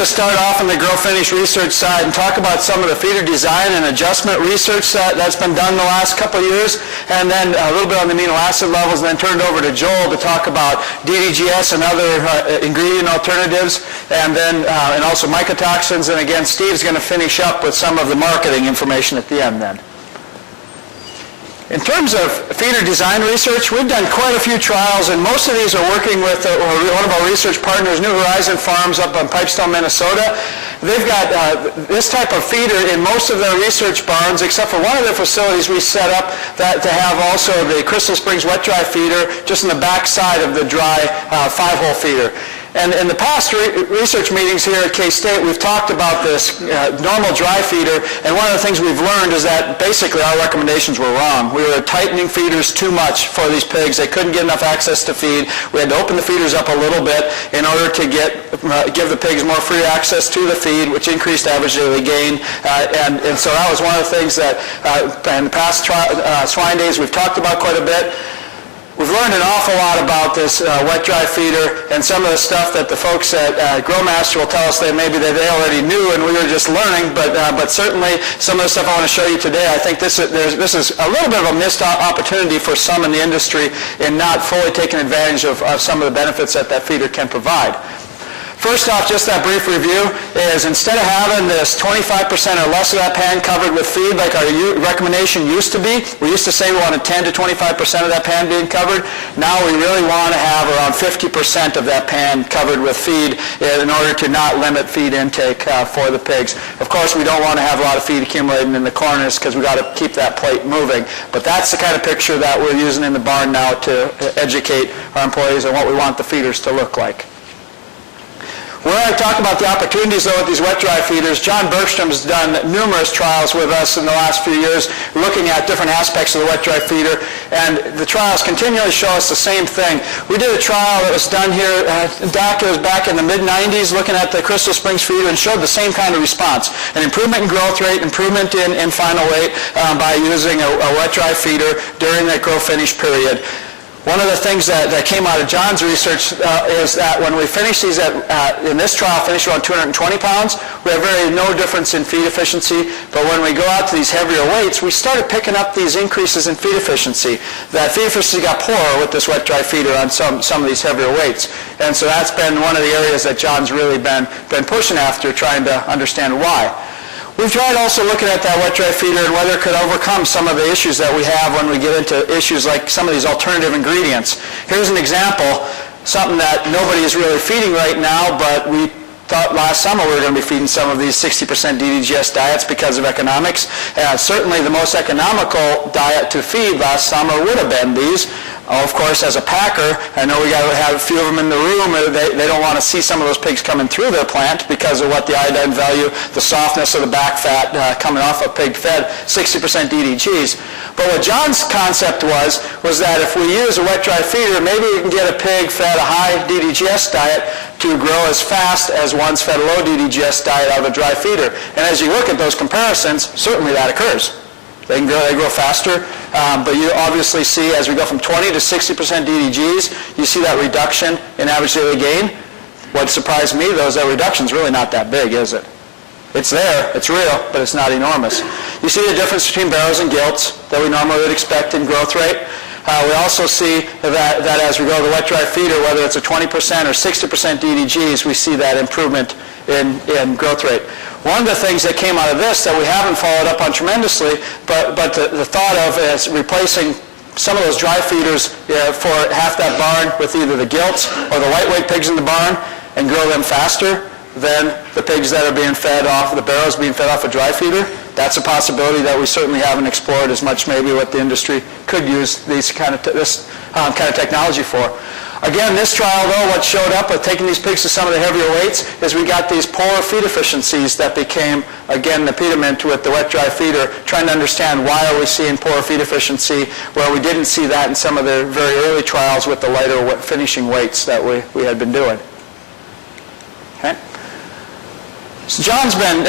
To start off on the grow finish research side and talk about some of the feeder design and adjustment research that's been done the last couple of years, and then a little bit on the amino acid levels, and then turn it over to Joel to talk about DDGS and other ingredient alternatives, and then and also mycotoxins, and again Steve's going to finish up with some of the marketing information at the end then. In terms of feeder design research, we've done quite a few trials, and most of these are working with one of our research partners, New Horizon Farms up in Pipestone, Minnesota. They've got this type of feeder in most of their research barns, except for one of their facilities we set up that to have also the Crystal Springs wet-dry feeder just in the back side of the dry 5-hole feeder. And in the past research meetings here at K-State, we've talked about this normal dry feeder, and one of the things we've learned is that basically our recommendations were wrong. We were tightening feeders too much for these pigs. They couldn't get enough access to feed. We had to open the feeders up a little bit in order to give the pigs more free access to the feed, which increased average daily gain. And so that was one of the things that in the past swine days we've talked about quite a bit. We've learned an awful lot about this wet-dry feeder, and some of the stuff that the folks at GrowMaster will tell us that maybe they already knew and we were just learning, but certainly some of the stuff I want to show you today, I think this is a little bit of a missed opportunity for some in the industry in not fully taking advantage of some of the benefits that feeder can provide. First off, just that brief review is instead of having this 25% or less of that pan covered with feed like our recommendation used to be, we used to say we wanted 10 to 25% of that pan being covered. Now we really want to have around 50% of that pan covered with feed in order to not limit feed intake for the pigs. Of course, we don't want to have a lot of feed accumulating in the corners because we've got to keep that plate moving. But that's the kind of picture that we're using in the barn now to educate our employees on what we want the feeders to look like. When I talk about the opportunities, though, with these wet-dry feeders, John Bergstrom's done numerous trials with us in the last few years looking at different aspects of the wet-dry feeder, and the trials continually show us the same thing. We did a trial that was done here, Doc, it was back in the mid-90s, looking at the Crystal Springs feeder and showed the same kind of response. An improvement in growth rate, improvement in final weight by using a wet-dry feeder during that grow-finish period. One of the things that came out of John's research is that when we finish these in this trial, finish around 220 pounds, we have no difference in feed efficiency. But when we go out to these heavier weights, we started picking up these increases in feed efficiency. That feed efficiency got poorer with this wet-dry feeder on some of these heavier weights. And so that's been one of the areas that John's really been pushing after, trying to understand why. We've tried also looking at that wet-dry feeder and whether it could overcome some of the issues that we have when we get into issues like some of these alternative ingredients. Here's an example, something that nobody is really feeding right now, but we thought last summer we were going to be feeding some of these 60% DDGS diets because of economics. Certainly the most economical diet to feed last summer would have been these. Of course, as a packer, I know we got to have a few of them in the room. They don't want to see some of those pigs coming through their plant because of what the iodine value, the softness of the back fat coming off of pig fed, 60% DDGs. But what John's concept was that if we use a wet-dry feeder, maybe we can get a pig fed a high DDGS diet to grow as fast as one's fed a low DDGS diet out of a dry feeder. And as you look at those comparisons, certainly that occurs. They grow faster, but you obviously see as we go from 20 to 60% DDGs, you see that reduction in average daily gain. What surprised me, though, is that reduction's really not that big, is it? It's there, it's real, but it's not enormous. You see the difference between barrows and gilts that we normally would expect in growth rate. We also see that as we go to the wet-dry feeder, whether it's a 20% or 60% DDGs, we see that improvement in growth rate. One of the things that came out of this that we haven't followed up on tremendously, but the thought of is replacing some of those dry feeders for half that barn with either the gilts or the lightweight pigs in the barn and grow them faster than the pigs that are being fed off, the barrows being fed off a dry feeder. That's a possibility that we certainly haven't explored as much maybe what the industry could use this kind of technology for. Again, this trial, though, what showed up with taking these pigs to some of the heavier weights is we got these poorer feed efficiencies that became, again, the impediment with the wet-dry feeder, trying to understand why are we seeing poorer feed efficiency where we didn't see that in some of the very early trials with the lighter finishing weights that we had been doing. Okay. So John's been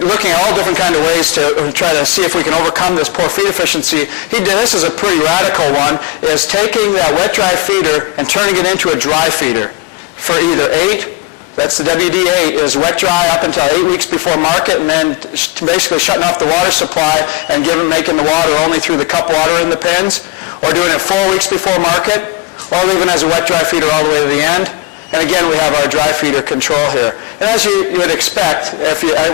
looking at all different kind of ways to try to see if we can overcome this poor feed efficiency. He did this is a pretty radical one, is taking that wet-dry feeder and turning it into a dry feeder for either 8, That's the WD8, is wet dry up until 8 weeks before market, and then basically shutting off the water supply and making the water only through the cup water in the pens, or doing it 4 weeks before market, or leaving as a wet dry feeder all the way to the end. And again, we have our dry feeder control here. And as you would expect,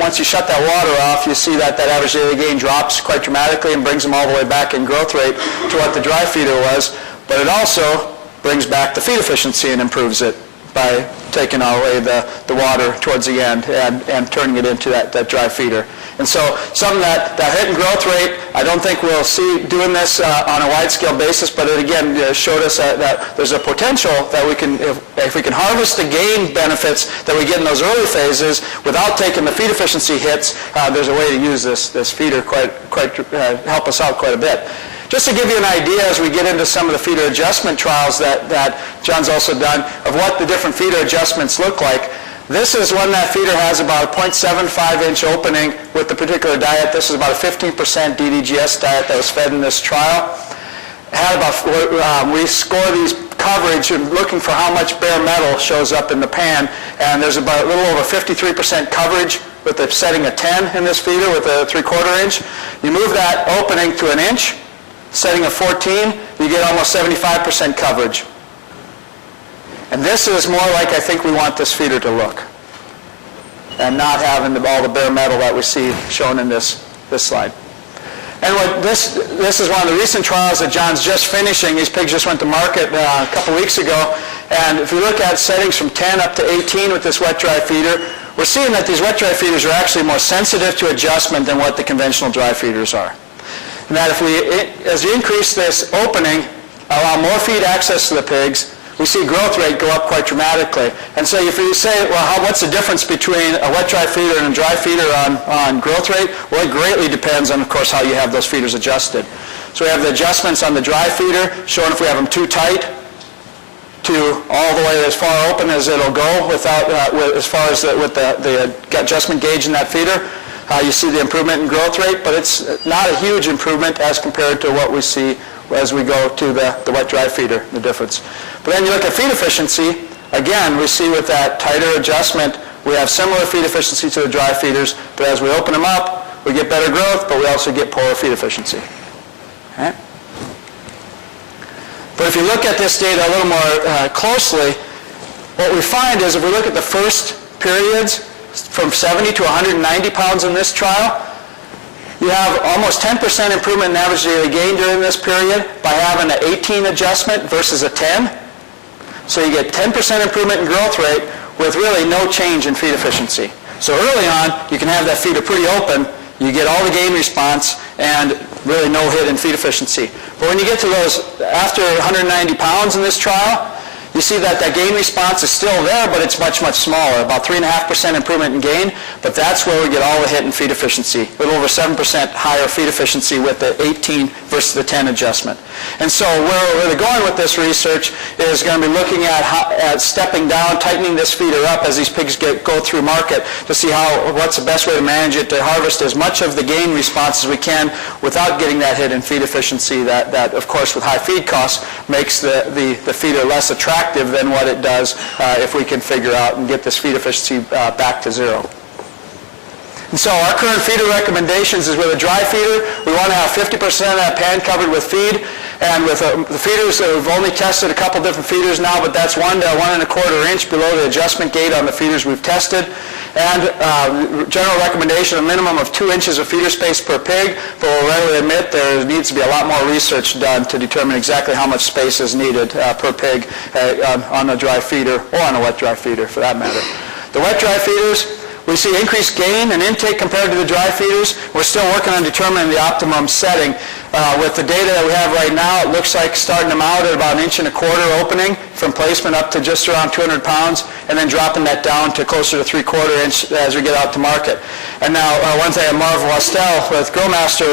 once you shut that water off, you see that average daily gain drops quite dramatically and brings them all the way back in growth rate to what the dry feeder was. But it also brings back the feed efficiency and improves it by taking away the water towards the end and turning it into that dry feeder. And so some of that hit and growth rate, I don't think we'll see doing this on a wide-scale basis, but it again showed us that there's a potential that we can, if we can harvest the gain benefits that we get in those early phases without taking the feed efficiency hits, there's a way to use this feeder help us out quite a bit. Just to give you an idea as we get into some of the feeder adjustment trials that John's also done of what the different feeder adjustments look like. This is one that feeder has about a 0.75-inch opening with the particular diet. This is about a 15% DDGS diet that was fed in this trial. We score these coverage and looking for how much bare metal shows up in the pan, and there's about a little over 53% coverage with the setting of 10 in this feeder with a 3/4 inch. You move that opening to an inch, setting of 14, you get almost 75% coverage. And this is more like I think we want this feeder to look, and not having all the bare metal that we see shown in this slide. And this is one of the recent trials that John's just finishing. These pigs just went to market a couple weeks ago. And if you look at settings from 10 up to 18 with this wet-dry feeder, we're seeing that these wet-dry feeders are actually more sensitive to adjustment than what the conventional dry feeders are. And that as we increase this opening, allow more feed access to the pigs, we see growth rate go up quite dramatically. And so if you say, well, what's the difference between a wet-dry feeder and a dry feeder on growth rate? Well, it greatly depends on, of course, how you have those feeders adjusted. So we have the adjustments on the dry feeder, showing if we have them too tight to all the way as far open as it'll go without, as far as with the adjustment gauge in that feeder. You see the improvement in growth rate, but it's not a huge improvement as compared to what we see as we go to the wet-dry feeder, the difference. But then you look at feed efficiency, again, we see with that tighter adjustment, we have similar feed efficiency to the dry feeders, but as we open them up, we get better growth, but we also get poorer feed efficiency. Okay? But if you look at this data a little more closely, what we find is if we look at the first periods, from 70 to 190 pounds in this trial, you have almost 10% improvement in average daily gain during this period by having an 18 adjustment versus a 10. So you get 10% improvement in growth rate with really no change in feed efficiency. So early on, you can have that feeder pretty open, you get all the gain response, and really no hit in feed efficiency. But when you get to those after 190 pounds in this trial, you see that gain response is still there, but it's much, much smaller, about 3.5% improvement in gain, but that's where we get all the hit in feed efficiency, a little over 7% higher feed efficiency with the 18 versus the 10 adjustment. And so where we're really going with this research is going to be looking at stepping down, tightening this feeder up as these pigs go through market to see what's the best way to manage it, to harvest as much of the gain response as we can without getting that hit in feed efficiency that of course, with high feed costs makes the feeder less attractive than what it does if we can figure out and get this feed efficiency back to zero. And so our current feeder recommendations is with a dry feeder, we want to have 50% of that pan covered with feed. And with the feeders, we've only tested a couple different feeders now, but that's 1 to 1.25 inch below the adjustment gate on the feeders we've tested. And general recommendation, a minimum of 2 inches of feeder space per pig, but we'll readily admit there needs to be a lot more research done to determine exactly how much space is needed per pig on a dry feeder or on a wet-dry feeder for that matter. The wet-dry feeders, we see increased gain and intake compared to the dry feeders. We're still working on determining the optimum setting. With the data that we have right now, it looks like starting them out at about 1.25 inches opening from placement up to just around 200 pounds, and then dropping that down to closer to 3/4 inch as we get out to market. And now, one thing Marv Wastel with Growmaster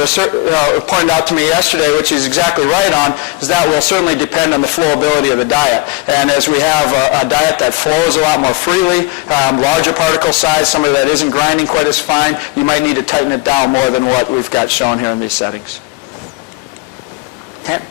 pointed out to me yesterday, which he's exactly right on, is that will certainly depend on the flowability of the diet. And as we have a diet that flows a lot more freely, larger particle size, somebody that isn't grinding quite as fine, you might need to tighten it down more than what we've got shown here in these settings. Okay.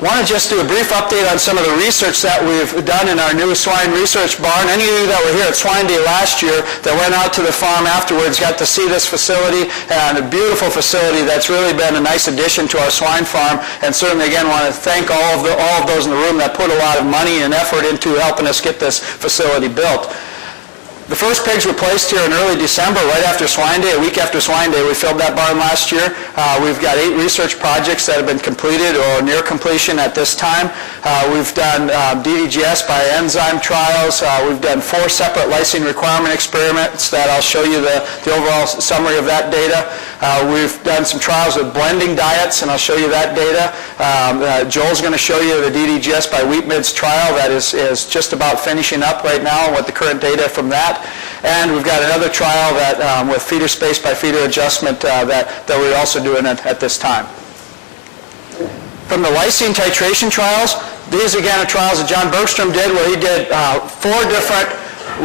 want to just do a brief update on some of the research that we've done in our new swine research barn. Any of you that were here at Swine Day last year that went out to the farm afterwards got to see this facility, and a beautiful facility that's really been a nice addition to our swine farm. And certainly, again, want to thank all of those in the room that put a lot of money and effort into helping us get this facility built. The first pigs were placed here in early December, right after Swine Day. A week after Swine Day, we filled that barn last year. We've got 8 research projects that have been completed or near completion at this time. We've done DDGS by enzyme trials. We've done 4 separate lysine requirement experiments that I'll show you the overall summary of that data. We've done some trials with blending diets, and I'll show you that data. Joel's going to show you the DDGS by wheat midds trial that is just about finishing up right now, and what the current data from that. And we've got another trial that with feeder space by feeder adjustment that we're also doing at this time. From the lysine titration trials, these again are trials that John Bergstrom did, where he did 4 different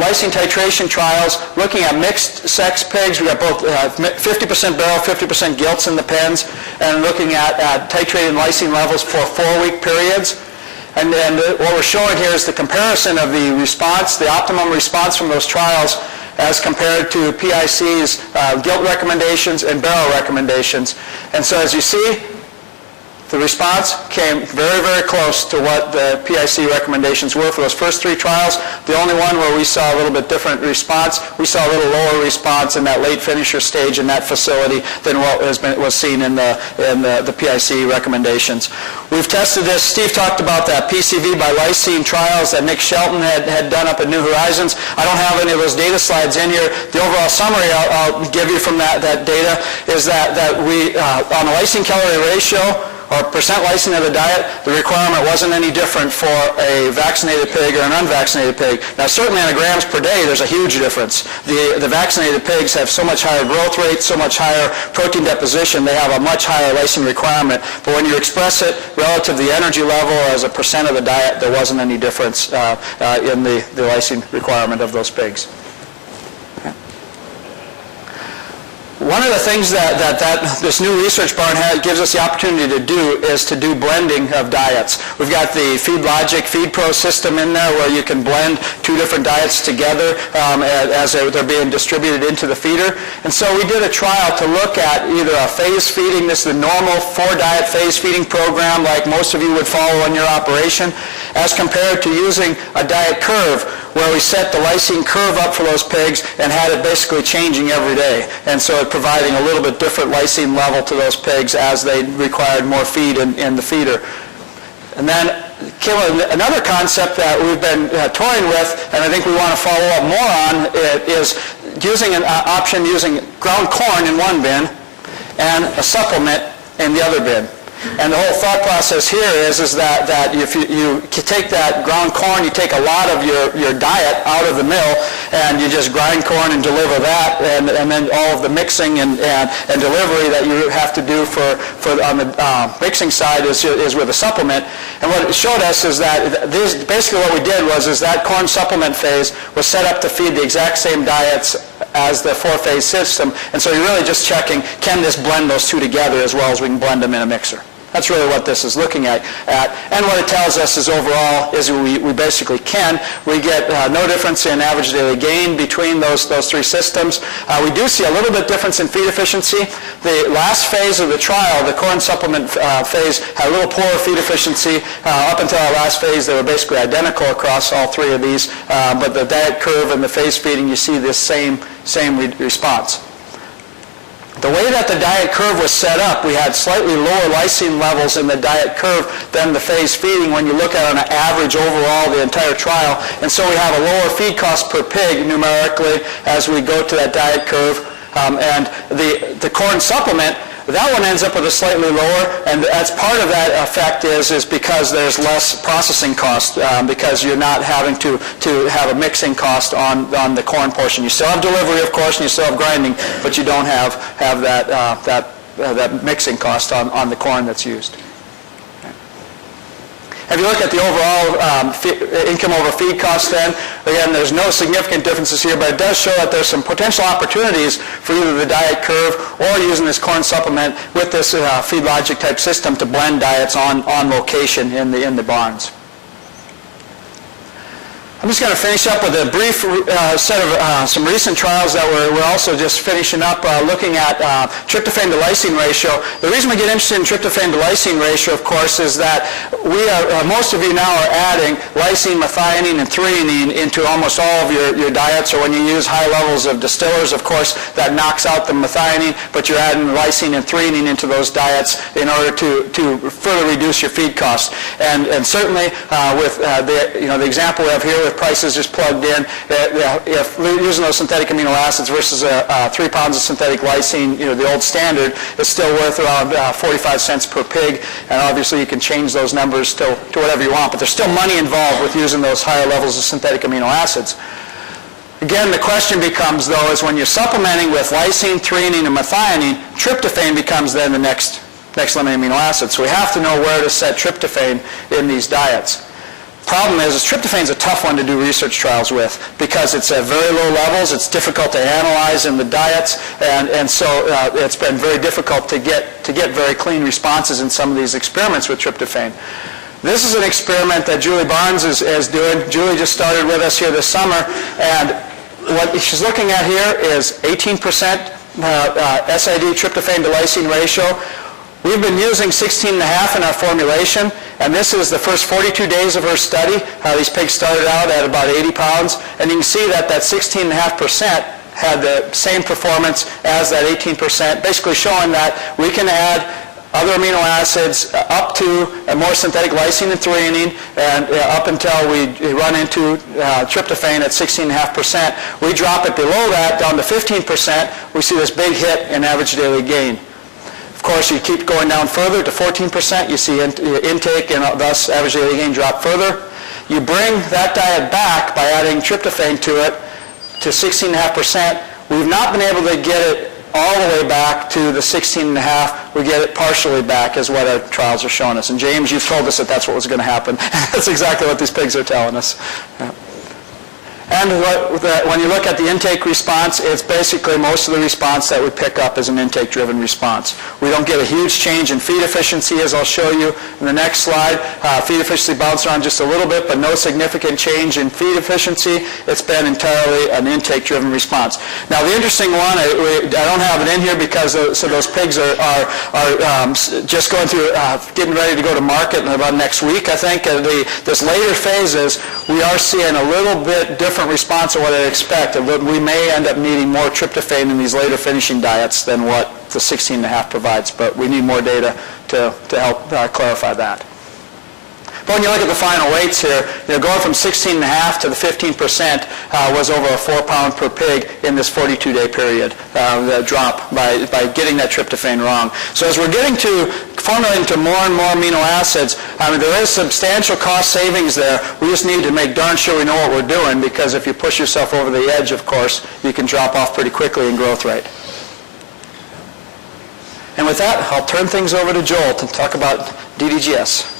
lysine titration trials looking at mixed sex pigs. We got both 50% barrel, 50% gilts in the pens, and looking at titrating lysine levels for 4-week periods. And what we're showing here is the comparison of the response, the optimum response from those trials as compared to PIC's gilt recommendations and barrel recommendations. And so as you see, the response came very, very close to what the PIC recommendations were for those first 3 trials. The only one where we saw a little bit different response, we saw a little lower response in that late finisher stage in that facility than what was seen in the PIC recommendations. We've tested this. Steve talked about that PCV by lysine trials that Nick Shelton had done up at New Horizons. I don't have any of those data slides in here. The overall summary I'll give you from that data is that we, on the lysine calorie ratio, or percent lysine of the diet, the requirement wasn't any different for a vaccinated pig or an unvaccinated pig. Now certainly on the grams per day, there's a huge difference. The vaccinated pigs have so much higher growth rate, so much higher protein deposition, they have a much higher lysine requirement. But when you express it relative to the energy level or as a percent of the diet, there wasn't any difference in the lysine requirement of those pigs. One of the things that this new research barn gives us the opportunity to do is to do blending of diets. We've got the FeedLogic Feed Pro system in there where you can blend 2 different diets together as they're being distributed into the feeder. And so we did a trial to look at either a phase feeding, this is the normal 4-diet phase feeding program like most of you would follow in your operation, as compared to using a diet curve where we set the lysine curve up for those pigs and had it basically changing every day. And so it providing a little bit different lysine level to those pigs as they required more feed in the feeder. And then came another concept that we've been toying with, and I think we want to follow up more on, is using an option using ground corn in one bin and a supplement in the other bin. And the whole thought process here is that if you take that ground corn, you take a lot of your diet out of the mill, and you just grind corn and deliver that, and then all of the mixing and delivery that you have to do for on the mixing side is with a supplement. And what it showed us is that basically what we did is that corn supplement phase was set up to feed the exact same diets as the 4-phase system, and so you're really just checking, can this blend those 2 together as well as we can blend them in a mixer? That's really what this is looking at. And what it tells us is overall is we basically can. We get no difference in average daily gain between those 3 systems. We do see a little bit difference in feed efficiency. The last phase of the trial, the corn supplement phase, had a little poorer feed efficiency. Up until our last phase, they were basically identical across all 3 of these. But the diet curve and the phase feeding, you see this same response. The way that the diet curve was set up, we had slightly lower lysine levels in the diet curve than the phase feeding when you look at on an average overall the entire trial. And so we have a lower feed cost per pig numerically as we go to that diet curve. And the corn supplement, that one ends up with a slightly lower, and that's part of that effect is because there's less processing cost because you're not having to have a mixing cost on the corn portion. You still have delivery, of course, and you still have grinding, but you don't have that mixing cost on the corn that's used. If you look at the overall income over feed cost then, again, there's no significant differences here, but it does show that there's some potential opportunities for either the diet curve or using this corn supplement with this feed logic type system to blend diets on location in the barns. I'm just going to finish up with a brief set of some recent trials that we're also just finishing up looking at tryptophan to lysine ratio. The reason we get interested in tryptophan to lysine ratio, of course, is that most of you now are adding lysine, methionine, and threonine into almost all of your diets, or when you use high levels of distillers, of course, that knocks out the methionine, but you're adding lysine and threonine into those diets in order to further reduce your feed costs. And certainly with the example we have here with prices just plugged in, if using those synthetic amino acids versus 3 pounds of synthetic lysine, the old standard, is still worth around 45 cents per pig, and obviously you can change those numbers to whatever you want, but there's still money involved with using those higher levels of synthetic amino acids. Again, the question becomes, though, is when you're supplementing with lysine, threonine, and methionine, tryptophan becomes then the next limiting amino acid. So we have to know where to set tryptophan in these diets. Problem is tryptophan's a tough one to do research trials with because it's at very low levels, it's difficult to analyze in the diets, and so it's been very difficult to get very clean responses in some of these experiments with tryptophan. This is an experiment that Julie Barnes is doing. Julie just started with us here this summer, and what she's looking at here is 18% SID tryptophan to lysine ratio. We've been using 16.5 in our formulation, and this is the first 42 days of her study. These pigs started out at about 80 pounds, and you can see that 16.5% had the same performance as that 18%, basically showing that we can add other amino acids up to more synthetic lysine and threonine, and up until we run into tryptophan at 16.5%. We drop it below that down to 15%. We see this big hit in average daily gain. Of course, you keep going down further to 14%, you see intake and thus average daily gain drop further. You bring that diet back by adding tryptophan to it to 16.5%. We've not been able to get it all the way back to the 16.5. We get it partially back is what our trials are showing us. And James, you've told us that that's what was going to happen. That's exactly what these pigs are telling us. Yeah. And when you look at the intake response, it's basically most of the response that we pick up is an intake-driven response. We don't get a huge change in feed efficiency, as I'll show you in the next slide. Feed efficiency bounced around just a little bit, but no significant change in feed efficiency. It's been entirely an intake-driven response. Now, the interesting one, I don't have it in here because those pigs are just going through, getting ready to go to market in about next week, I think. This later phases, we are seeing a little bit different response to what I expect. We may end up needing more tryptophan in these later finishing diets than what the 16.5 provides, but we need more data to help clarify that. But when you look at the final weights here, going from 16.5 to the 15% was over a 4 pound per pig in this 42-day period, the drop by getting that tryptophan wrong. So as we're getting to formulating to more and more amino acids, there is substantial cost savings there. We just need to make darn sure we know what we're doing, because if you push yourself over the edge, of course, you can drop off pretty quickly in growth rate. And with that, I'll turn things over to Joel to talk about DDGS.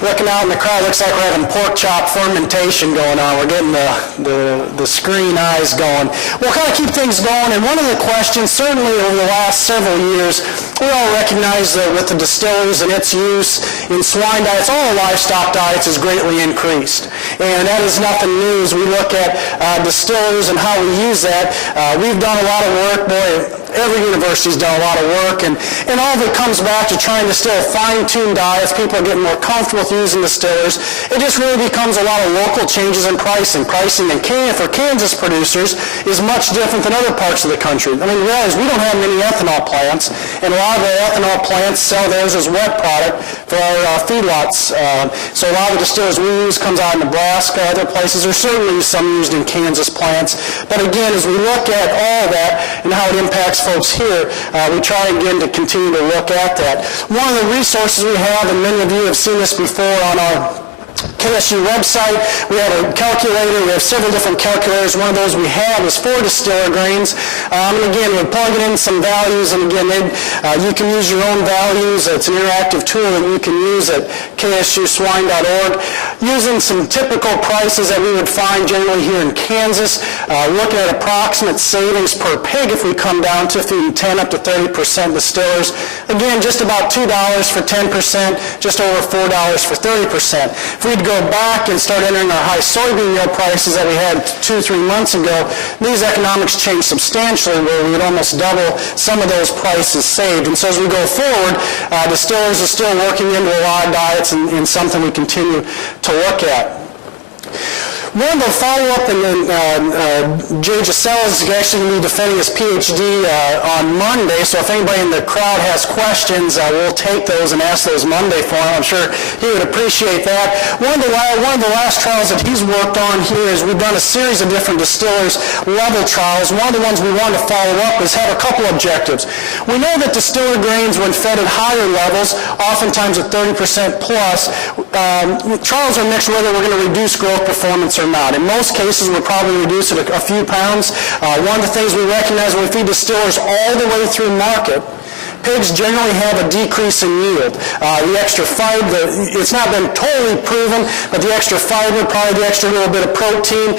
Looking out in the crowd, looks like we're having pork chop fermentation going on. We're getting the screen eyes going. We'll kind of keep things going, and one of the questions, certainly over the last several years, we all recognize that with the distillers and its use in swine diets, all the livestock diets has greatly increased. And that is nothing new as we look at distillers and how we use that. We've done a lot of work, boy. Every university's done a lot of work, and all of it comes back to trying to still fine-tune diets. People are getting more comfortable with using distillers. It just really becomes a lot of local changes in pricing. Pricing for Kansas producers is much different than other parts of the country. Realize we don't have many ethanol plants, and a lot of the ethanol plants sell theirs as wet product for our feedlots. So a lot of the distillers we use comes out of Nebraska, other places. There's certainly some used in Kansas plants. But again, as we look at all that and how it impacts folks here, we try again to continue to look at that. One of the resources we have, and many of you have seen this before on our KSU website. We have a calculator. We have several different calculators. One of those we have is for distiller grains. And again, we're plugging in some values. And again, you can use your own values. It's an interactive tool that you can use at ksuswine.org. Using some typical prices that we would find generally here in Kansas, looking at approximate savings per pig if we come down to feeding 10 up to 30% distillers. Again, just about $2 for 10%, just over $4 for 30%. If we'd go back and start entering our high soybean meal prices that we had 2-3 months ago, these economics changed substantially where we would almost double some of those prices saved. And so as we go forward, distillers are still working into a lot of diets and something we continue to look at. One of the follow-up, and then Jay Giselle is actually going to be defending his PhD on Monday, so if anybody in the crowd has questions, we'll take those and ask those Monday for him. I'm sure he would appreciate that. One of the last trials that he's worked on here is we've done a series of different distillers level trials. One of the ones we wanted to follow up is have a couple objectives. We know that distiller grains, when fed at higher levels, oftentimes at 30% plus, trials are mixed whether we're going to reduce growth performance or not. In most cases, we'll probably reduce it a few pounds. One of the things we recognize when we feed distillers all the way through market, pigs generally have a decrease in yield. The extra fiber, it's not been totally proven, but the extra fiber, probably the extra little bit of protein,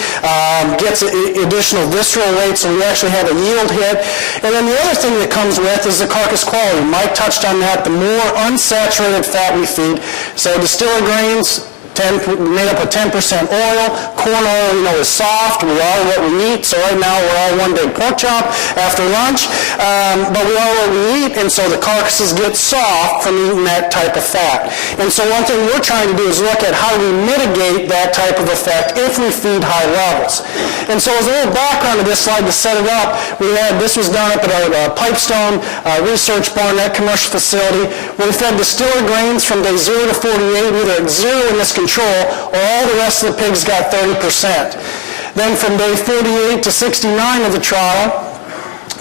gets additional visceral weight, so we actually have a yield hit. And then the other thing that comes with is the carcass quality. Mike touched on that. The more unsaturated fat we feed, so distiller grains, made up of 10% oil. Corn oil, is soft. We are what we eat. So right now we're all one big pork chop after lunch. But we are what we eat, and so the carcasses get soft from eating that type of fat. And so one thing we're trying to do is look at how we mitigate that type of effect if we feed high levels. And so as a little background of this slide to set it up, this was done up at our Pipestone Research Barn, that commercial facility, where we fed distiller grains from day 0 to 48, either at 0 in this control, or all the rest of the pigs got 30%. Then from day 48 to 69 of the trial,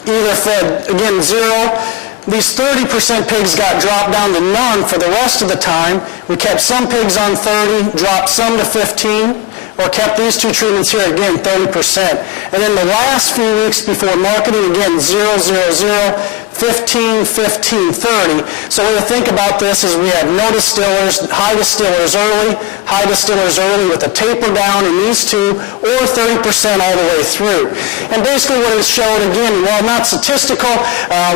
either fed, again, 0. These 30% pigs got dropped down to none for the rest of the time. We kept some pigs on 30, dropped some to 15, or kept these two treatments here, again, 30%. And then the last few weeks before marketing, again, 0, 0, 0, 15, 15, 30. So when we think about this is we have no distillers, high distillers early with a taper down in these two, or 30% all the way through. And basically what it showed, again, while not statistical,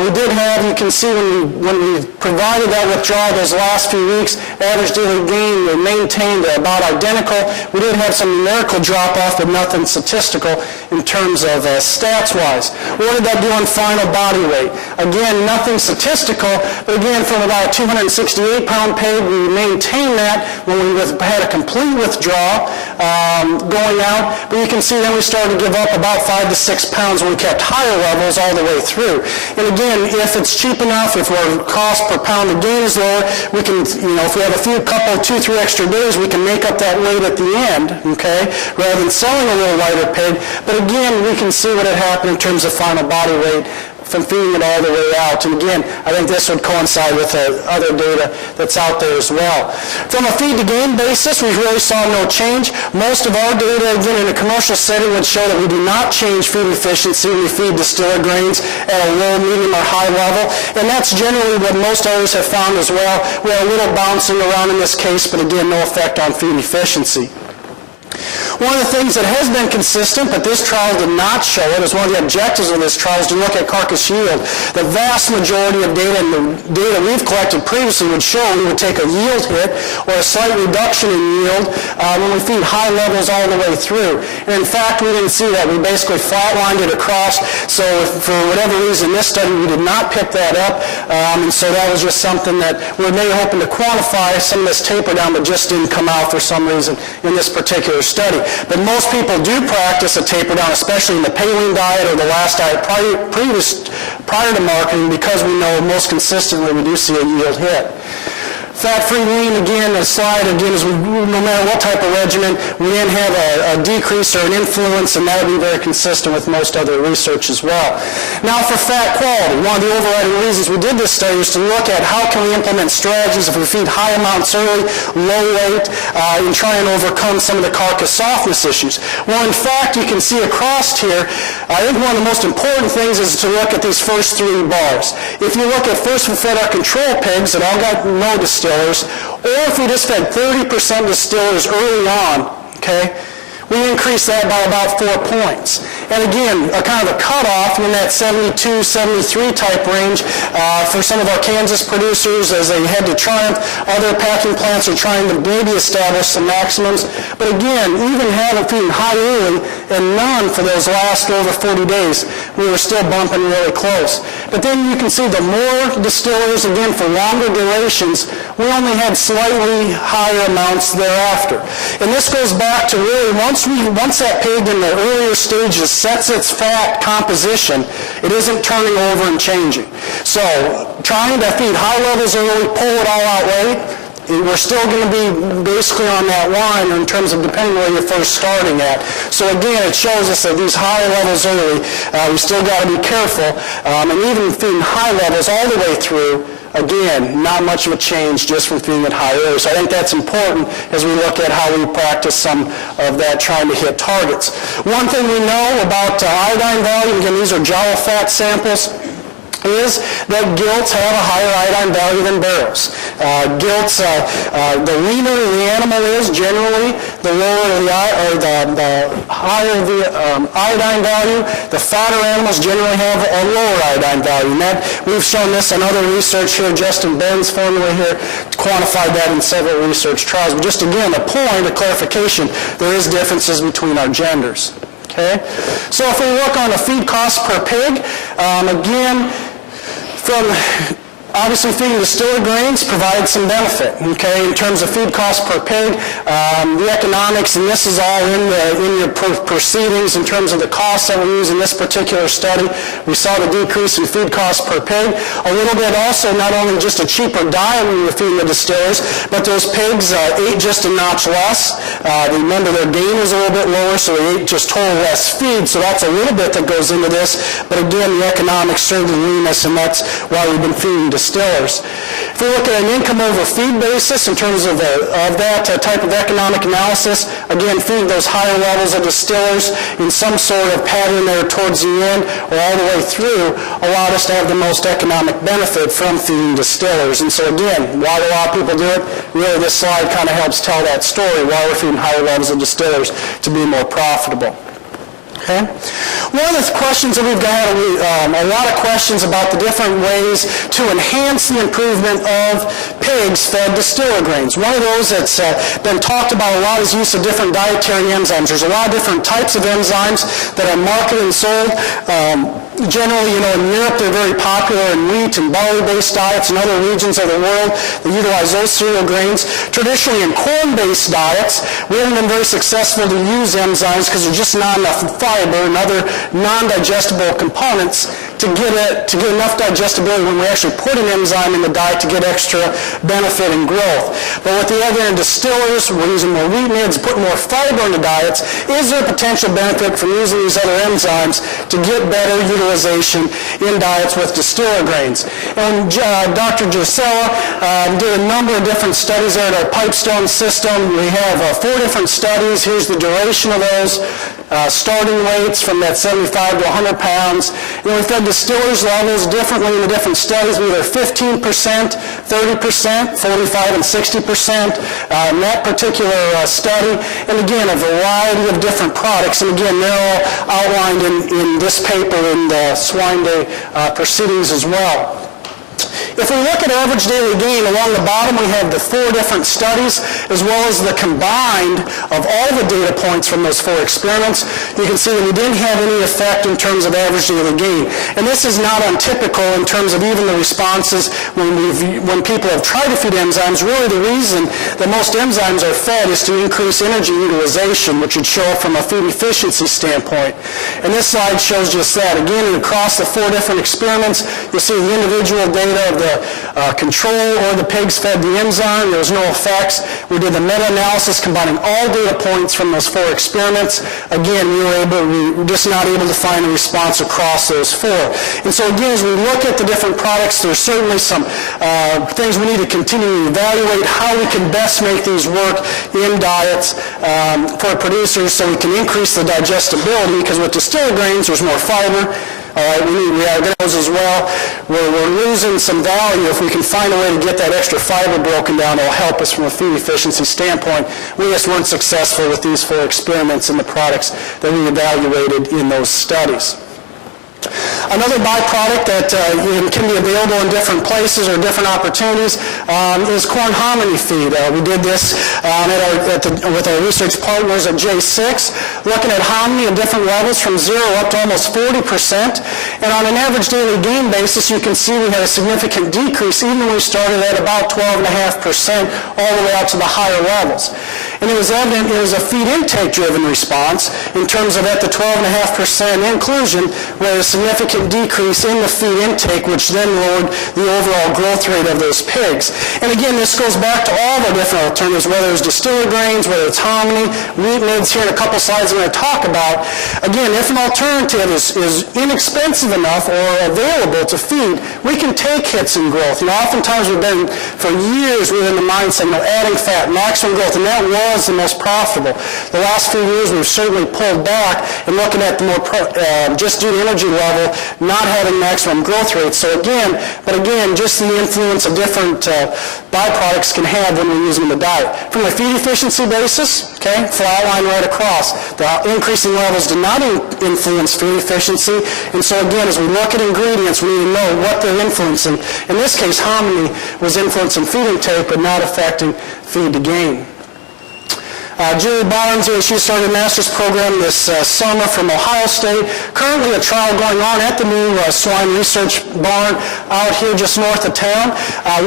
we did have, you can see when we provided that withdrawal those last few weeks, average daily gain we maintained about identical. We did have some numerical drop-off, but nothing statistical in terms of stats-wise. What did that do on final body weight? Again, nothing statistical, but again, from about a 268-pound pig, we maintained that when we had a complete withdrawal going out. But you can see then we started to give up about 5 to 6 pounds when we kept higher levels all the way through. And again, if it's cheap enough, if our cost per pound of gain is lower, we can, if we have a few, 2-3 extra days, we can make up that weight at the end, okay, rather than selling a little lighter pig. But again, we can see what had happened in terms of final body weight from feeding it all the way out. And again, I think this would coincide with other data that's out there as well. From a feed to gain basis, we really saw no change. Most of our data, again, in a commercial setting would show that we do not change feed efficiency when we feed distiller grains at a low, medium, or high level. And that's generally what most others have found as well. We have a little bouncing around in this case, but again, no effect on feed efficiency. One of the things that has been consistent, but this trial did not show it, is one of the objectives of this trial is to look at carcass yield. The vast majority of data and the data we've collected previously would show we would take a yield hit or a slight reduction in yield when we feed high levels all the way through. And in fact, we didn't see that. We basically flatlined it across, so if for whatever reason this study we did not pick that up, and so that was just something that we're maybe hoping to quantify some of this taper down, but just didn't come out for some reason in this particular study. But most people do practice a taper down, especially in the Paline diet or the last diet prior to marketing, because we know most consistently we do see a yield hit. Fat-free lean, again, a slide, again, is no matter what type of regimen, we didn't have a decrease or an influence, and that would be very consistent with most other research as well. Now for fat quality, one of the overriding reasons we did this study was to look at how can we implement strategies if we feed high amounts early, low weight, and try and overcome some of the carcass softness issues. Well, in fact, you can see across here, I think one of the most important things is to look at these first three bars. If you look at first we fed our control pigs that all got no distillers, or if we just fed 30% distillers early on, okay, we increased that by about 4 points. And again, a kind of a cutoff in that 72, 73 type range for some of our Kansas producers as they head to Triumph. Other packing plants are trying to maybe establish some maximums. But again, even having feeding high early and none for those last over 40 days, we were still bumping really close. But then you can see the more distillers, again, for longer durations, we only had slightly higher amounts thereafter. And this goes back to really once that pig in the earlier stages sets its fat composition, it isn't turning over and changing. So trying to feed high levels early, pull it all out late, we're still going to be basically on that line in terms of depending where you're first starting at. So again, it shows us that these high levels early, we still got to be careful. And even feeding high levels all the way through, again, not much of a change just from feeding it high early. So I think that's important as we look at how we practice some of that trying to hit targets. One thing we know about iodine value, again, these are jowl fat samples, is that gilts have a higher iodine value than barrels. Gilts, the leaner the animal is, generally, the lower the higher the iodine value. The fatter animals generally have a lower iodine value. And that, we've shown this in other research here. Justin Ben's formula here quantified that in several research trials. But just again, a point, a clarification, there is differences between our genders. Okay? So if we look on the feed cost per pig, again, from obviously feeding distilled grains provides some benefit, okay, in terms of feed cost per pig. The economics, and this is all in your proceedings in terms of the costs that we use in this particular study. We saw the decrease in feed cost per pig. A little bit also, not only just a cheaper diet when we were feeding the distillers, but those pigs ate just a notch less. Remember, their gain was a little bit lower, so they ate just total less feed, so that's a little bit that goes into this. But again, the economics serve the leanness, and that's why we've been feeding distillers. If we look at an income over feed basis in terms of that type of economic analysis, again, feeding those higher levels of distillers in some sort of pattern there towards the end or all the way through allowed us to have the most economic benefit from feeding distillers. And so again, why do a lot of people do it? Really, this slide kind of helps tell that story, why we're feeding higher levels of distillers to be more profitable. Okay. One of the questions that we've got, a lot of questions about the different ways to enhance the improvement of pigs fed distiller grains. One of those that's been talked about a lot is use of different dietary enzymes. There's a lot of different types of enzymes that are marketed and sold. Generally, in Europe, they're very popular in wheat and barley-based diets and other regions of the world that utilize those cereal grains. Traditionally, in corn-based diets, we haven't been very successful to use enzymes because there's just not enough fiber and other non-digestible components to get enough digestibility when we actually put an enzyme in the diet to get extra benefit and growth. But with the other distillers, we're using more wheat nibs, putting more fiber into diets. Is there potential benefit from using these other enzymes to get better utilization in diets with distiller grains? And Dr. Gisela did a number of different studies there at our Pipestone system. We have 4 different studies. Here's the duration of those. Starting weights from that 75 to 100 pounds. We fed distillers levels differently in the different studies, either 15%, 30%, 45 and 60% in that particular study. And again, a variety of different products. And again, they're all outlined in this paper in the Swine Day proceedings as well. If we look at average daily gain, along the bottom we have the 4 different studies as well as the combined of all the data points from those 4 experiments, you can see that we didn't have any effect in terms of average daily gain. And this is not untypical in terms of even the responses when people have tried to feed enzymes. Really the reason that most enzymes are fed is to increase energy utilization, which would show up from a food efficiency standpoint. And this slide shows just that. Again, across the 4 different experiments, you'll see the individual data of the control or the pigs fed the enzyme. There was no effects. We did the meta-analysis combining all data points from those 4 experiments. Again, we were just not able to find a response across those 4. And so again, as we look at the different products, there's certainly some things we need to continue to evaluate how we can best make these work in diets for producers so we can increase the digestibility, because with distilled grains, there's more fiber. All right, we need those as well. We're losing some value. If we can find a way to get that extra fiber broken down, it'll help us from a food efficiency standpoint. We just weren't successful with these 4 experiments and the products that we evaluated in those studies. Another byproduct that can be available in different places or different opportunities is corn hominy feed. We did this with our research partners at J6, looking at hominy at different levels from 0 up to almost 40%. And on an average daily gain basis, you can see we had a significant decrease, even when we started at about 12.5% all the way out to the higher levels. And it was evident it was a feed intake-driven response in terms of at the 12.5% inclusion, where a significant decrease in the feed intake, which then lowered the overall growth rate of those pigs. And again, this goes back to all the different alternatives, whether it's distilled grains, whether it's hominy, wheat mids. Here in a couple slides I'm going to talk about. Again, if an alternative is inexpensive enough or available to feed, we can take hits in growth. Oftentimes we've been, for years, we've been in the mindset, adding fat, maximum growth, and that was the most profitable. The last few years we've certainly pulled back and looking at the more just due to energy level, not having maximum growth rates. So again, just the influence of different byproducts can have when we're using the diet. From a feed efficiency basis, okay, flat line right across, the increasing levels do not influence feed efficiency. And so again, as we look at ingredients, we need to know what they're influencing. In this case, hominy was influencing feed intake, but not affecting feed to gain. Julie Barnes, she started a master's program this summer from Ohio State. Currently a trial going on at the new Swine research barn out here just north of town,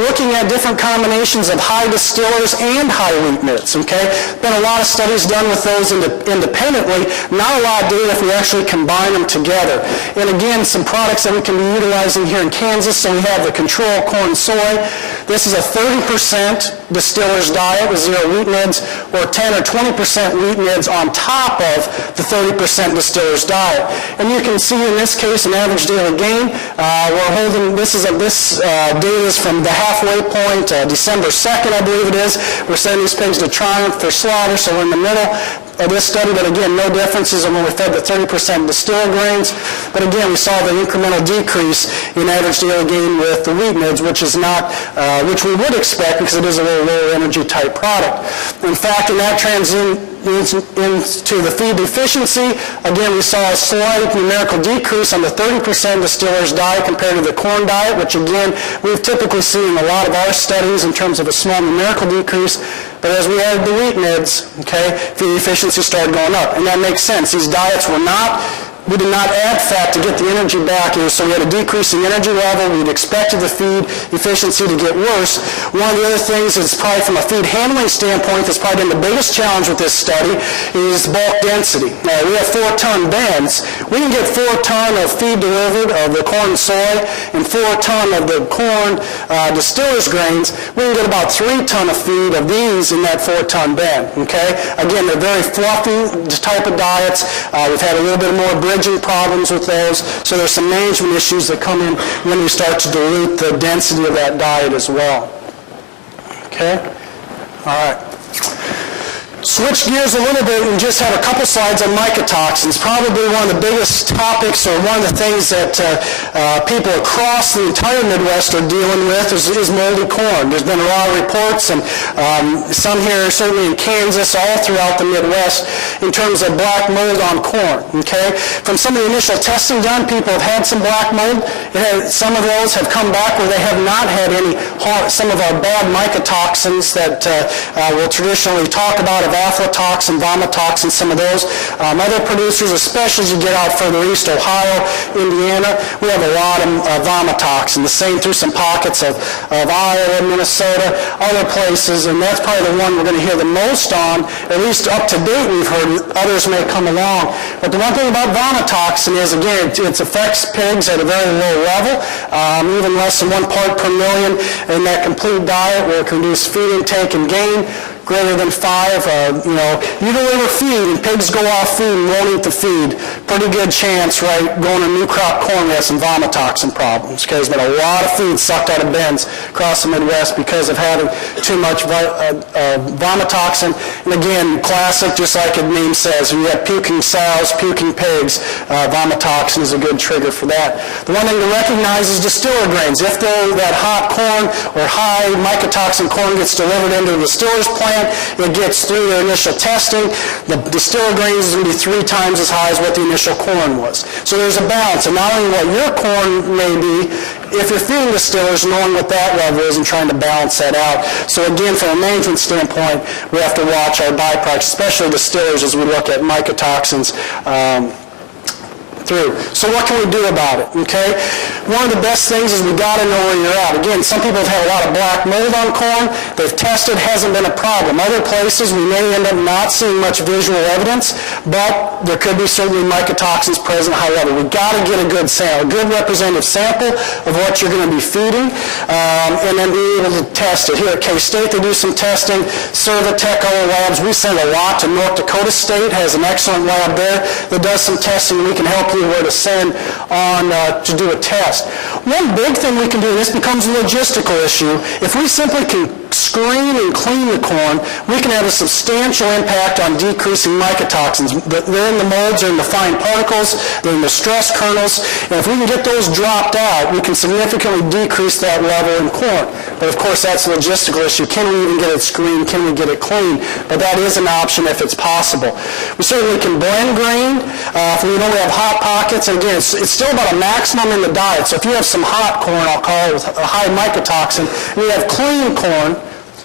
looking at different combinations of high distillers and high wheat mids. Okay, been a lot of studies done with those independently. Not a lot of data if we actually combine them together. And again, some products that we can be utilizing here in Kansas. So we have the control corn soy. This is a 30% distiller's diet with 0 wheat mids, or 10 or 20% wheat mids on top of the 30% distiller's diet. And you can see in this case an average daily gain. We're holding, this data is from the halfway point, December 2nd, I believe it is. We're sending these pigs to Triumph for slaughter, so we're in the middle of this study, but again, no differences when we fed the 30% distilled grains. But again, we saw the incremental decrease in average daily gain with the wheat mids, which is not, which we would expect because it is a little lower energy type product. In fact, in that transition into the feed efficiency, again, we saw a slight numerical decrease on the 30% distiller's diet compared to the corn diet, which again, we've typically seen in a lot of our studies in terms of a small numerical decrease. But as we added the wheat mids, okay, feed efficiency started going up. And that makes sense. These diets we did not add fat to get the energy back, so we had a decreasing energy level. We'd expected the feed efficiency to get worse. One of the other things is probably from a feed handling standpoint that's probably been the biggest challenge with this study is bulk density. Now, we have 4-ton bins. We can get 4 ton of feed delivered of the corn and soy and 4 ton of the corn distiller's grains. We can get about 3 ton of feed of these in that 4-ton bin, okay? Again, they're very fluffy type of diets. We've had a little bit more bridging problems with those, so there's some management issues that come in when we start to dilute the density of that diet as well. Okay? All right. Switch gears a little bit and just have a couple slides on mycotoxins. Probably one of the biggest topics, or one of the things that people across the entire Midwest are dealing with is moldy corn. There's been a lot of reports, and some here, certainly in Kansas, all throughout the Midwest, in terms of black mold on corn. Okay, from some of the initial testing done, people have had some black mold. Some of those have come back where they have not had any. Some of our bad mycotoxins that we'll traditionally talk about have aflatoxin, vomitoxin, some of those. Other producers, especially as you get out further east, Ohio, Indiana, we have a lot of vomitoxin. The same through some pockets of Iowa, Minnesota, other places, and that's probably the one we're going to hear the most on, at least up to date we've heard. Others may come along. But the one thing about vomitoxin is, again, it affects pigs at a very low level, even less than 1 part per million in that complete diet where it can reduce feed intake and gain. Greater than 5, you deliver feed and pigs go off feed and won't eat the feed. Pretty good chance, right, going to new crop corn, we have some vomitoxin problems. Okay, there's been a lot of feed sucked out of bins across the Midwest because of having too much vomitoxin. And again, classic, just like the name says, when you have puking sows, puking pigs, vomitoxin is a good trigger for that. The one thing to recognize is distiller grains. If that hot corn or high mycotoxin corn gets delivered into the distiller's plant, it gets through the initial testing, the distiller grains is going to be 3 times as high as what the initial corn was. So there's a balance, and not only what your corn may be, if you're feeding distillers, knowing what that level is and trying to balance that out. So again, from a management standpoint, we have to watch our byproducts, especially distillers, as we look at mycotoxins through. So what can we do about it, okay? One of the best things is we got to know where you're at. Again, some people have had a lot of black mold on corn. They've tested, hasn't been a problem. Other places, we may end up not seeing much visual evidence, but there could be certainly mycotoxins present at high level. We've got to get a good sample, a good representative sample of what you're going to be feeding, and then be able to test it. Here at K-State, they do some testing. Servitech, other labs. We send a lot to North Dakota State, has an excellent lab there that does some testing. We can help you where to send on to do a test. One big thing we can do, and this becomes a logistical issue, if we simply can screen and clean the corn, we can have a substantial impact on decreasing mycotoxins. They're in the molds, they're in the fine particles, they're in the stress kernels, and if we can get those dropped out, we can significantly decrease that level in corn. But of course, that's a logistical issue. Can we even get it screened? Can we get it clean? But that is an option if it's possible. We certainly can blend grain. If we know we have hot pockets, and again, it's still about a maximum in the diet. So if you have some hot corn, I'll call it, with a high mycotoxin, and you have clean corn,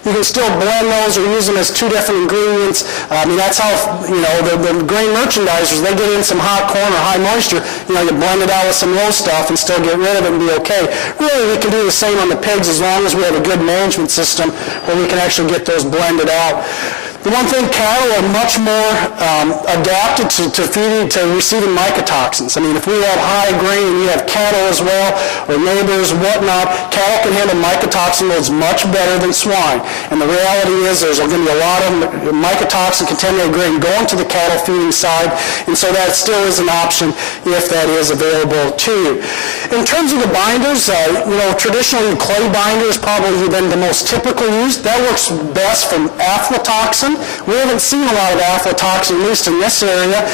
you can still blend those or use them as 2 different ingredients. I mean, that's how, the grain merchandisers, they get in some hot corn or high moisture, you blend it out with some low stuff and still get rid of it and be okay. Really, we can do the same on the pigs as long as we have a good management system where we can actually get those blended out. The one thing, cattle are much more adapted to feeding, to receiving mycotoxins. I mean, if we have high grain and you have cattle as well, or neighbors, whatnot, cattle can handle mycotoxin loads much better than swine. And the reality is there's going to be a lot of mycotoxin contaminated grain going to the cattle feeding side, and so that still is an option if that is available to you. In terms of the binders, traditionally clay binder has probably been the most typical used. That works best from aflatoxin. We haven't seen a lot of aflatoxin, at least in this area.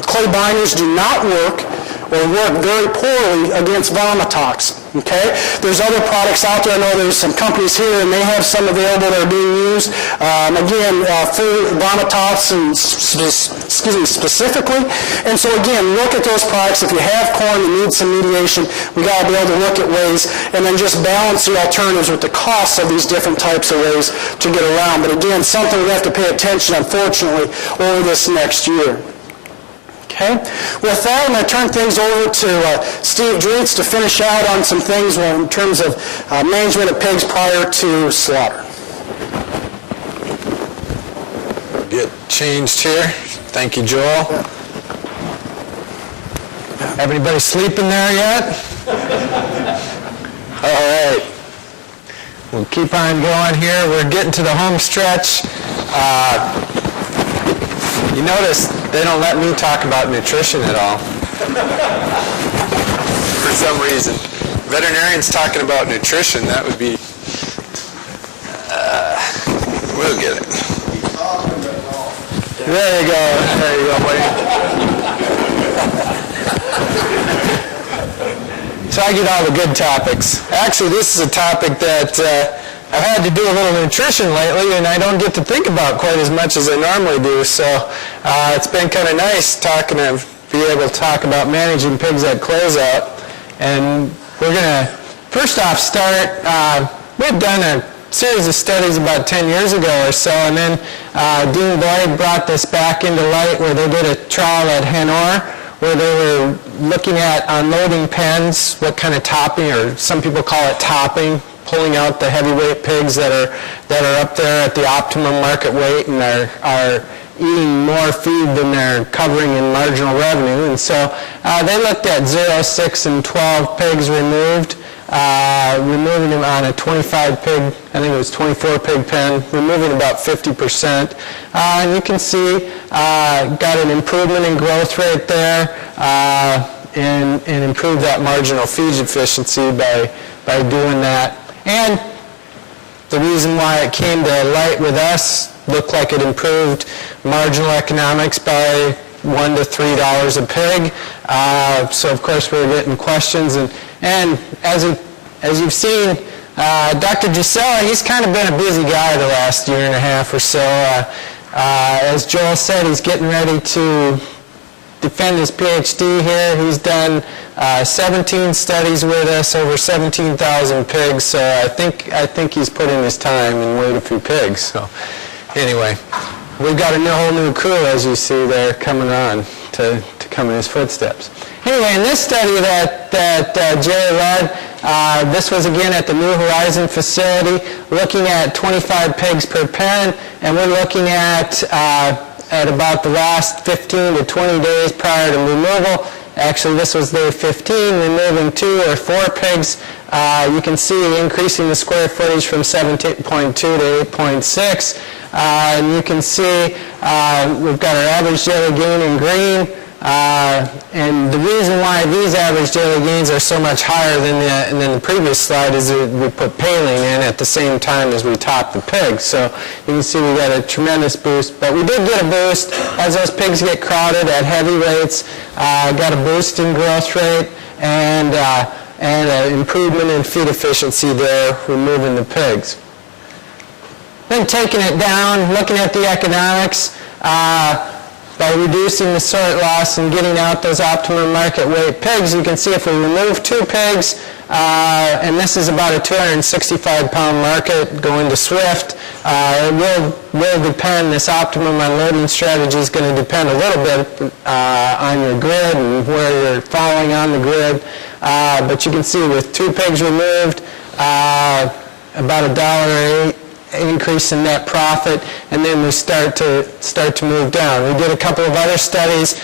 Clay binders do not work or work very poorly against vomitoxin. Okay? There's other products out there. I know there's some companies here, and they have some available that are being used. For vomitoxin, specifically. And so again, look at those products. If you have corn that needs some mediation, we got to be able to look at ways and then just balance the alternatives with the costs of these different types of ways to get around. But again, something we have to pay attention, unfortunately, over this next year. Okay. With that, I'm going to turn things over to Steve Dreitz to finish out on some things in terms of management of pigs prior to slaughter. Get changed here. Thank you, Joel. Everybody sleeping there yet? All right. We'll keep on going here. We're getting to the home stretch. You notice they don't let me talk about nutrition at all. For some reason. Veterinarians talking about nutrition, that would be... we'll get it. There you go, buddy. So I get all the good topics. Actually, this is a topic that I've had to do a little nutrition lately, and I don't get to think about quite as much as I normally do. So it's been kind of nice to be able to talk about managing pigs at closeout. And we're going to, first off, start, we've done series of studies about 10 years ago or so, and then Dean Boyd brought this back into light where they did a trial at Hanoi where they were looking at unloading pens, what kind of topping, or some people call it topping, pulling out the heavyweight pigs that are up there at the optimum market weight and are eating more feed than they're covering in marginal revenue. And so they looked at 0, 6, and 12 pigs removed, removing them on a 25 pig, I think it was 24 pig pen, removing about 50%. And you can see got an improvement in growth rate there and improved that marginal feed efficiency by doing that. And the reason why it came to light with us looked like it improved marginal economics by $1 to $3 a pig. So of course we're getting questions, and as you've seen, Dr. Gisela, he's kind of been a busy guy the last year and a half or so. As Joel said, he's getting ready to defend his PhD here. He's done 17 studies with us, over 17,000 pigs. So I think he's put in his time and weighed a few pigs. So anyway, we've got a whole new crew, as you see there, coming on to come in his footsteps. Anyway, in this study that Jerry led, this was again at the New Horizon facility, looking at 25 pigs per pen, and we're looking at about the last 15 to 20 days prior to removal. Actually, this was day 15, removing 2 or 4 pigs. You can see increasing the square footage from 7.2 to 8.6. And you can see we've got our average daily gain in green. And the reason why these average daily gains are so much higher than the previous slide is that we put paling in at the same time as we top the pigs. So you can see we got a tremendous boost. But we did get a boost as those pigs get crowded at heavy weights. Got a boost in growth rate and an improvement in feed efficiency there, removing the pigs. Then taking it down, looking at the economics, by reducing the sort loss and getting out those optimum market weight pigs, you can see if we remove 2 pigs, and this is about a 265-pound market going to Swift, it will depend, this optimum unloading strategy is going to depend a little bit on your grid and where you're falling on the grid, but you can see with 2 pigs removed, about $1.08 increase in net profit, and then we start to move down. We did a couple of other studies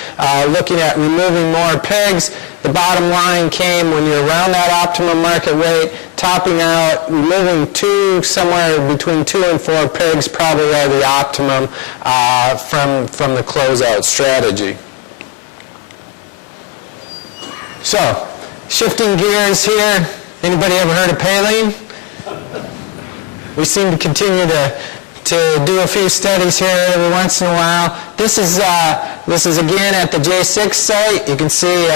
looking at removing more pigs. The bottom line came when you're around that optimum market weight, topping out, removing 2, somewhere between 2 and 4 pigs probably are the optimum from the closeout strategy. So, shifting gears here, anybody ever heard of paling? We seem to continue to do a few studies here every once in a while. This is again at the J6 site. You can see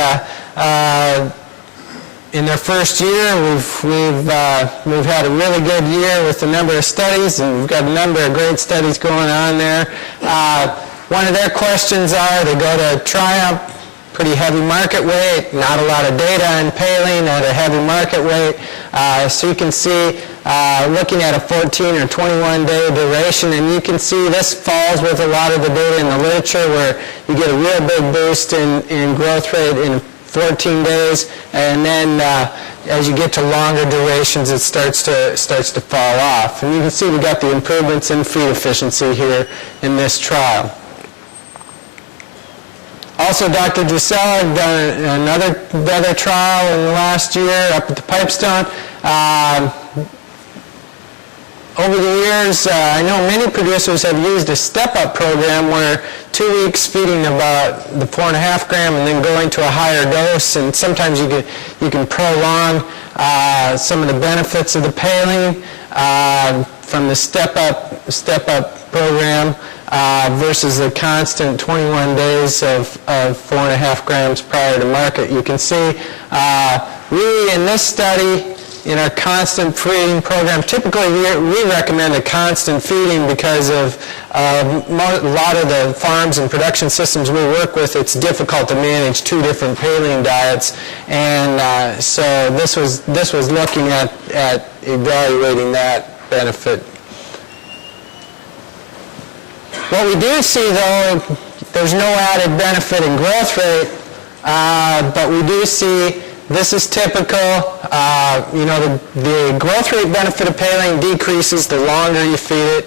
in their first year we've had a really good year with a number of studies, and we've got a number of great studies going on there. One of their questions are, they go to Triumph, pretty heavy market weight, not a lot of data on paling at a heavy market weight. So you can see looking at a 14 or 21 day duration, and you can see this falls with a lot of the data in the literature where you get a real big boost in growth rate in 14 days, and then as you get to longer durations it starts to fall off. And you can see we got the improvements in feed efficiency here in this trial. Also, Dr. Gisela done another trial in the last year up at the Pipestone. Over the years, I know many producers have used a step-up program where 2 weeks feeding about the 4.5 gram and then going to a higher dose, and sometimes you can prolong some of the benefits of the paling from the step-up program versus the constant 21 days of 4.5 grams prior to market. You can see really in this study, in our constant feeding program, typically we recommend a constant feeding because of a lot of the farms and production systems we work with, it's difficult to manage 2 different paling diets, and so this was looking at evaluating that benefit. What we do see, though, there's no added benefit in growth rate, but we do see this is typical. The growth rate benefit of paling decreases the longer you feed it.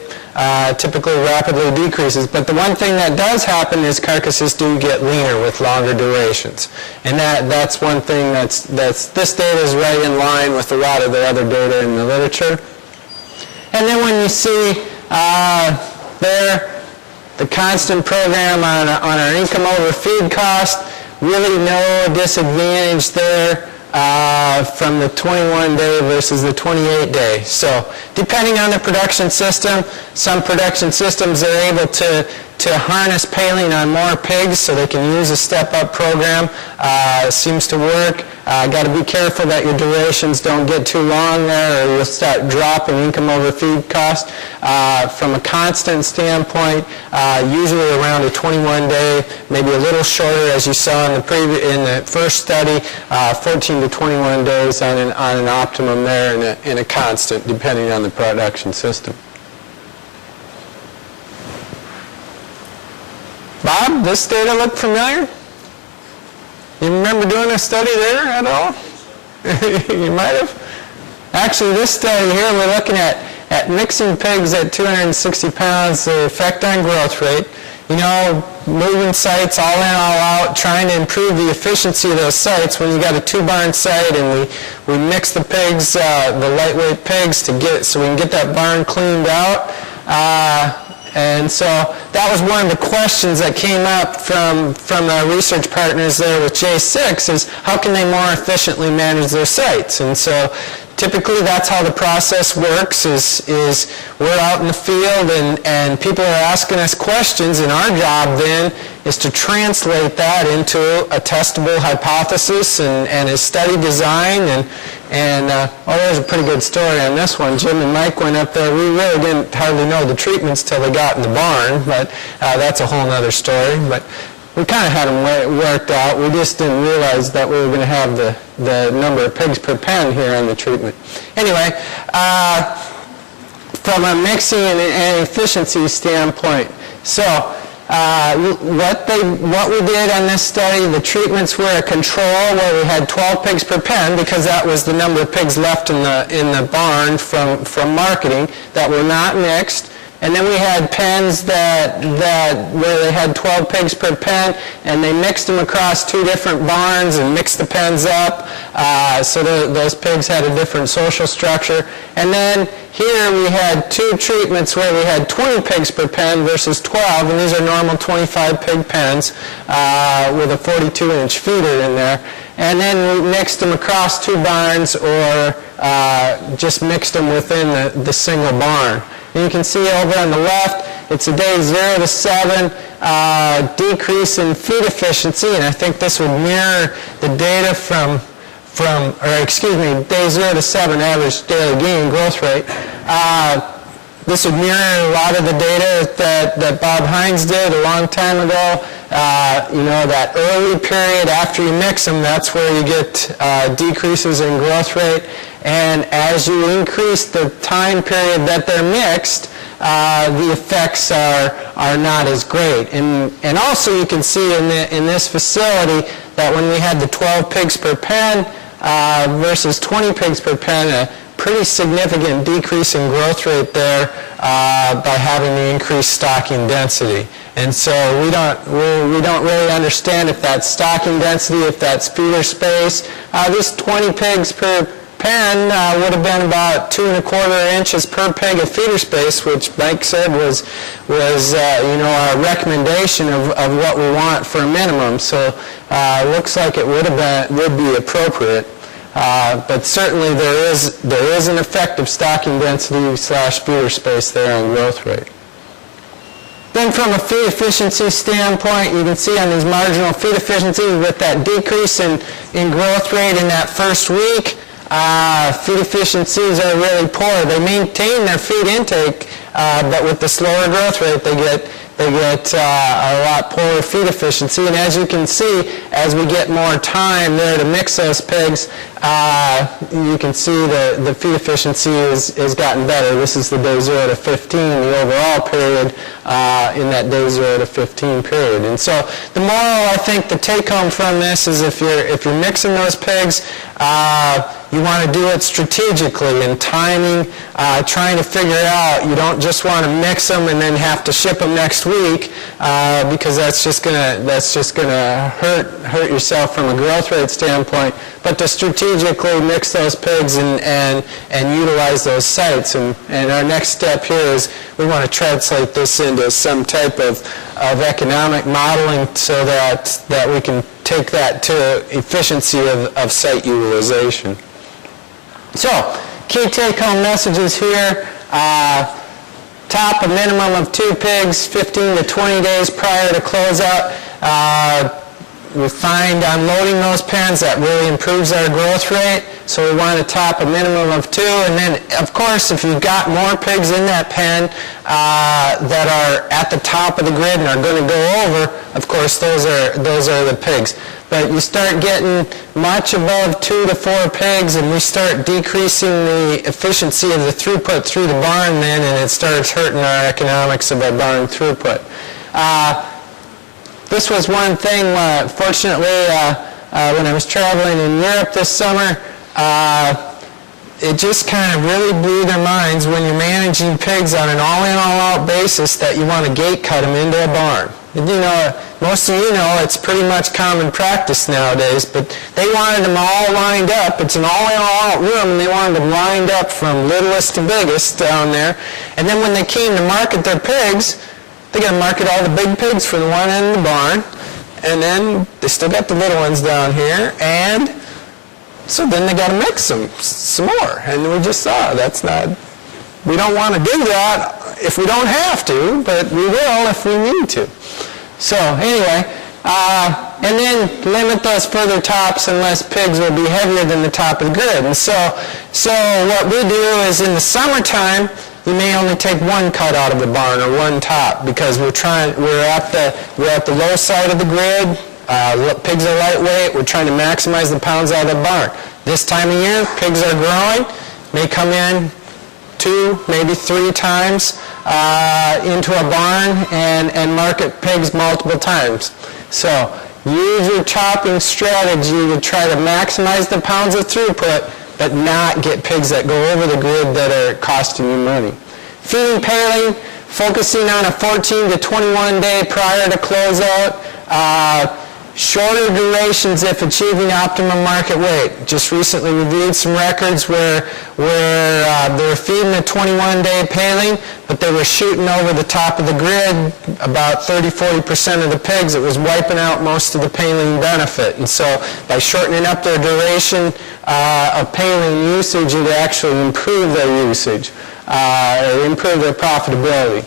Typically rapidly decreases. But the one thing that does happen is carcasses do get leaner with longer durations. And that's one thing this data is right in line with a lot of the other data in the literature. And then when you see there, the constant program on our income over feed cost, really no disadvantage there from the 21-day versus the 28-day. So depending on the production system, some production systems are able to harness paling on more pigs so they can use a step-up program. Seems to work. Got to be careful that your durations don't get too long there or you'll start dropping income over feed cost. From a constant standpoint, usually around a 21-day, maybe a little shorter as you saw in the first study, 14 to 21 days on an optimum there in a constant depending on the production system. Bob, this data look familiar? You remember doing a study there at all? You might have. Actually, this study here, we're looking at mixing pigs at 260 pounds, the effect on growth rate. You know, moving sites all in, all out, trying to improve the efficiency of those sites. When you got a 2-barn site and we mix the pigs, the lightweight pigs, so we can get that barn cleaned out. And so that was one of the questions that came up from our research partners there with J6 is how can they more efficiently manage their sites? And so typically that's how the process works is we're out in the field and people are asking us questions and our job then is to translate that into a testable hypothesis and a study design there's a pretty good story on this one. Jim and Mike went up there. We really didn't hardly know the treatments till they got in the barn, but that's a whole other story. But we kind of had them worked out. We just didn't realize that we were going to have the number of pigs per pen here on the treatment. Anyway, from a mixing and efficiency standpoint, so what we did on this study, the treatments were a control where we had 12 pigs per pen because that was the number of pigs left in the barn from marketing that were not mixed. And then we had pens where they had 12 pigs per pen, and they mixed them across 2 different barns and mixed the pens up, so those pigs had a different social structure. And then here we had 2 treatments where we had 20 pigs per pen versus 12, and these are normal 25 pig pens with a 42-inch feeder in there. And then we mixed them across 2 barns or just mixed them within the single barn. And you can see over on the left, it's a day 0 to 7 decrease in feed efficiency, and I think this would mirror the data day 0 to 7 average daily gain growth rate. This would mirror a lot of the data that Bob Hines did a long time ago. That early period after you mix them, that's where you get decreases in growth rate. And as you increase the time period that they're mixed, the effects are not as great. And also you can see in this facility that when we had the 12 pigs per pen versus 20 pigs per pen, a pretty significant decrease in growth rate there by having the increased stocking density. And so we don't really understand if that's stocking density, if that's feeder space. This 20 pigs per pen would have been about 2 1/4 inches per pig of feeder space, which Mike said was our recommendation of what we want for a minimum. So it looks like it would be appropriate. But certainly there is an effect of stocking density / feeder space there on growth rate. Then from a feed efficiency standpoint, you can see on these marginal feed efficiencies with that decrease in growth rate in that first week, feed efficiencies are really poor. They maintain their feed intake but with the slower growth rate, they get a lot poorer feed efficiency. And as you can see, as we get more time there to mix those pigs, you can see the feed efficiency has gotten better. This is the day 0 to 15, the overall period in that day 0 to 15 period. And so the moral, I think, the take-home from this is if you're mixing those pigs, you want to do it strategically in timing, trying to figure out. You don't just want to mix them and then have to ship them next week because that's just gonna hurt yourself from a growth rate standpoint. But to strategically mix those pigs and utilize those sites. And our next step here is we want to translate this into some type of economic modeling so that we can take that to efficiency of site utilization. So, key take-home messages here. Top a minimum of 2 pigs 15 to 20 days prior to closeout. We find unloading those pens that really improves our growth rate. So we want to top a minimum of 2. And then, of course, if you've got more pigs in that pen that are at the top of the grid and are going to go over, of course, those are the pigs. But you start getting much above 2 to 4 pigs, and we start decreasing the efficiency of the throughput through the barn then, and it starts hurting our economics of our barn throughput. This was one thing, fortunately, when I was traveling in Europe this summer, it just kind of really blew their minds when you're managing pigs on an all-in, all-out basis that you want to gate cut them into a barn. And, you know, most of you know it's pretty much common practice nowadays, but they wanted them all lined up. It's an all-in, all-out room, and they wanted them lined up from littlest to biggest down there. And then when they came to market their pigs, they got to market all the big pigs for the one end of the barn, and then they still got the little ones down here, and so then they got to mix them some more. And we just saw we don't want to do that if we don't have to, but we will if we need to. So anyway, and then limit those further tops unless pigs will be heavier than the top of the grid. And so what we do is in the summertime, you may only take 1 cut out of the barn or 1 top because we're at the low side of the grid. Pigs are lightweight. We're trying to maximize the pounds out of the barn. This time of year, pigs are growing. May come in 2, maybe 3 times into a barn and market pigs multiple times. So use your chopping strategy to try to maximize the pounds of throughput, but not get pigs that go over the grid that are costing you money. Feeding paling, focusing on a 14 to 21 day prior to closeout. Shorter durations if achieving optimum market weight. Just recently reviewed some records where they were feeding a 21-day paling, but they were shooting over the top of the grid about 30-40% of the pigs. It was wiping out most of the paling benefit. And so by shortening up their duration of paling usage, it actually improved their usage, or improved their profitability.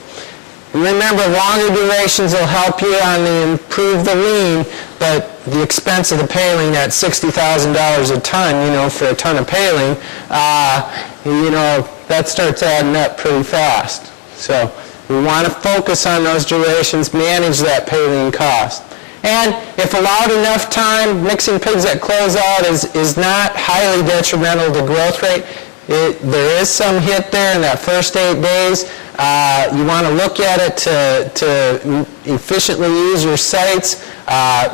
And remember, longer durations will help you on the improve the lean, but the expense of the paling at $60,000 a ton, for a ton of paling, that starts adding up pretty fast. So we want to focus on those durations, manage that paling cost. And if allowed enough time, mixing pigs at closeout is not highly detrimental to growth rate. There is some hit there in that first 8 days. You want to look at it to efficiently use your sites.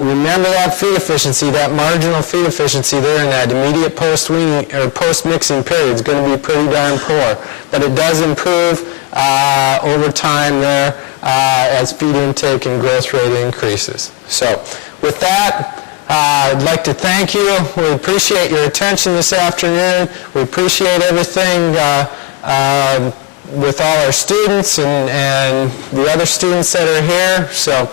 Remember that feed efficiency, that marginal feed efficiency there in that immediate post-weaning or post-mixing period is going to be pretty darn poor. But it does improve over time there as feed intake and growth rate increases. So with that, I'd like to thank you. We appreciate your attention this afternoon. We appreciate everything with all our students and the other students that are here. So